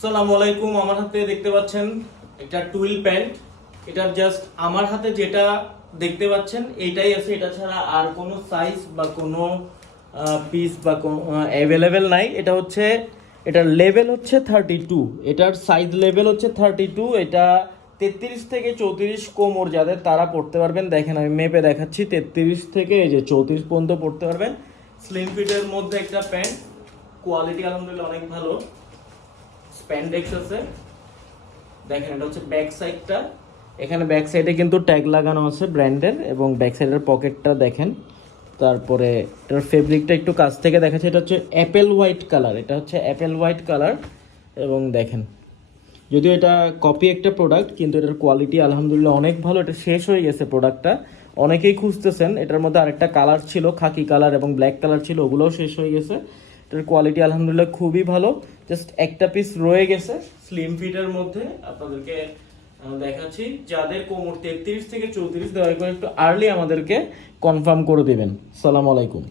আসসালামু আলাইকুম। আমার হাতে দেখতে পাচ্ছেন একটা টুইল প্যান্ট। এটার জাস্ট আমার হাতে যেটা দেখতে পাচ্ছেন এইটাই আছে, এটা ছাড়া আর কোনো সাইজ বা কোনো পিস বা কোনো অ্যাভেলেবেল নাই। এটা হচ্ছে, এটার লেভেল হচ্ছে 32, এটার সাইজ লেভেল হচ্ছে 32। এটা 33 থেকে 34 কোমর যাদের তারা পড়তে পারবেন। দেখেন আমি মেপে দেখাচ্ছি, 33 থেকে এই যে 34 পর্যন্ত পড়তে পারবেন। স্লিম ফিটের মধ্যে একটা প্যান্ট, কোয়ালিটি আলহামদুলিল্লাহ অনেক ভালো। স্প্যান্ডেক্স আছে, দেখেন এটা হচ্ছে ব্যাক সাইডটা। এখানে ব্যাক সাইডে কিন্তু ট্যাগ লাগানো আছে ব্র্যান্ডের, এবং ব্যাক সাইডের পকেটটা দেখেন। তারপরে এটার ফেব্রিকটা একটু কাছ থেকে দেখাচ্ছে, এটা হচ্ছে অ্যাপেল হোয়াইট কালার, এটা হচ্ছে অ্যাপেল হোয়াইট কালার। এবং দেখেন, যদিও এটা কপি একটা প্রোডাক্ট, কিন্তু এটার কোয়ালিটি আলহামদুলিল্লাহ অনেক ভালো। এটা শেষ হয়ে গেছে প্রোডাক্টটা, অনেকেই খুঁজতেছেন। এটার মধ্যে আরেকটা কালার ছিল, খাকি কালার এবং ব্ল্যাক কালার ছিল, ওগুলোও শেষ হয়ে গেছে। এটার কোয়ালিটি আলহামদুলিল্লাহ খুবই ভালো। জাস্ট একটা পিস রয়ে গেছে স্লিম ফিটের মধ্যে, আপনাদেরকে দেখাচ্ছি। যাদের কোমর 33 থেকে 34, দয়া করে একটু আর্লি আমাদেরকে কনফার্ম করে দেবেন। সালাম আলাইকুম।